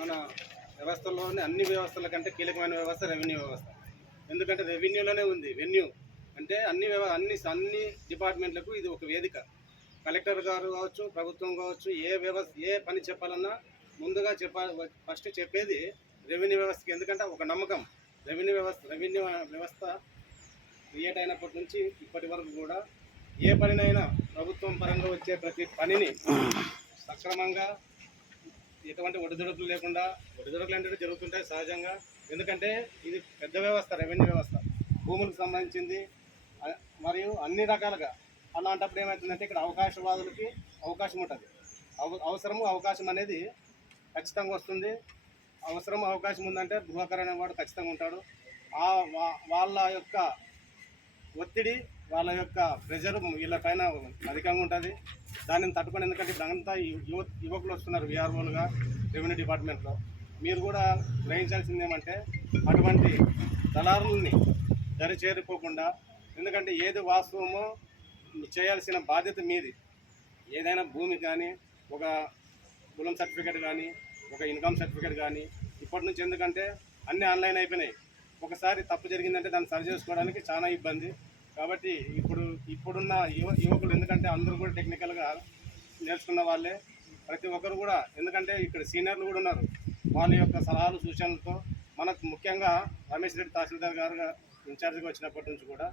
మన వ్యవస్థలోని అన్ని వ్యవస్థల కంటే కీలకమైన వ్యవస్థ రెవెన్యూ వ్యవస్థ. ఎందుకంటే రెవెన్యూలోనే ఉంది వెన్యూ. అంటే అన్ని డిపార్ట్మెంట్లకు ఇది ఒక వేదిక. కలెక్టర్ గారు కావచ్చు, ప్రభుత్వం కావచ్చు, ఏ పని చెప్పాలన్నా ముందుగా ఫస్ట్ చెప్పేది రెవెన్యూ వ్యవస్థకి. ఎందుకంటే ఒక నమ్మకం. రెవెన్యూ వ్యవస్థ క్రియేట్ అయినప్పటి నుంచి ఇప్పటి వరకు కూడా ఏ పనినైనా ప్రభుత్వం పరంగా వచ్చే ప్రతి పనిని సక్రమంగా ఎటువంటి ఒడిదుడుకులు లేకుండా, ఒడిదుడుకులు అంటే జరుగుతుంటాయి సహజంగా. ఎందుకంటే ఇది పెద్ద వ్యవస్థ, రెవెన్యూ వ్యవస్థ, భూములకు సంబంధించింది మరియు అన్ని రకాలుగా. అలాంటప్పుడు ఏమవుతుందంటే ఇక్కడ అవకాశవాదులకి అవకాశం ఉంటుంది. అవకాశం అనేది ఖచ్చితంగా వస్తుంది. అవకాశం ఉందంటే గృహకర్ అనేవాడు ఖచ్చితంగా ఉంటాడు. వాళ్ళ యొక్క ఒత్తిడి, వాళ్ళ యొక్క ప్రెజర్ వీళ్ళపైన అధికంగా ఉంటుంది. దానిని తట్టుకొని, ఎందుకంటే ఇప్పుడు అంతా యువకులు వస్తున్నారు విఆర్ఓలుగా రెవెన్యూ డిపార్ట్మెంట్లో. మీరు కూడా గ్రహించాల్సింది ఏమంటే అటువంటి దళారులని దరి చేరిపోకుండా, ఎందుకంటే ఏది వాస్తవమో చేయాల్సిన బాధ్యత మీది. ఏదైనా భూమి కానీ, ఒక కులం సర్టిఫికేట్ కానీ, ఒక ఇన్కమ్ సర్టిఫికేట్ కానీ ఇప్పటి నుంచి, ఎందుకంటే అన్నీ ఆన్లైన్ అయిపోయినాయి. ఒకసారి తప్పు జరిగిందంటే దాన్ని సరి చేసుకోవడానికి చాలా ఇబ్బంది. కాబట్టి ఇప్పుడున్న యువకులు, ఎందుకంటే అందరూ కూడా టెక్నికల్గా నేర్చుకున్న వాళ్ళే ప్రతి ఒక్కరు కూడా. ఎందుకంటే ఇక్కడ సీనియర్లు కూడా ఉన్నారు. వాళ్ళ యొక్క సలహాలు సూచనలతో మనకు ముఖ్యంగా రమేష్ రెడ్డి తహసీల్దార్ గారు ఇన్ఛార్జిగా వచ్చినప్పటి నుంచి కూడా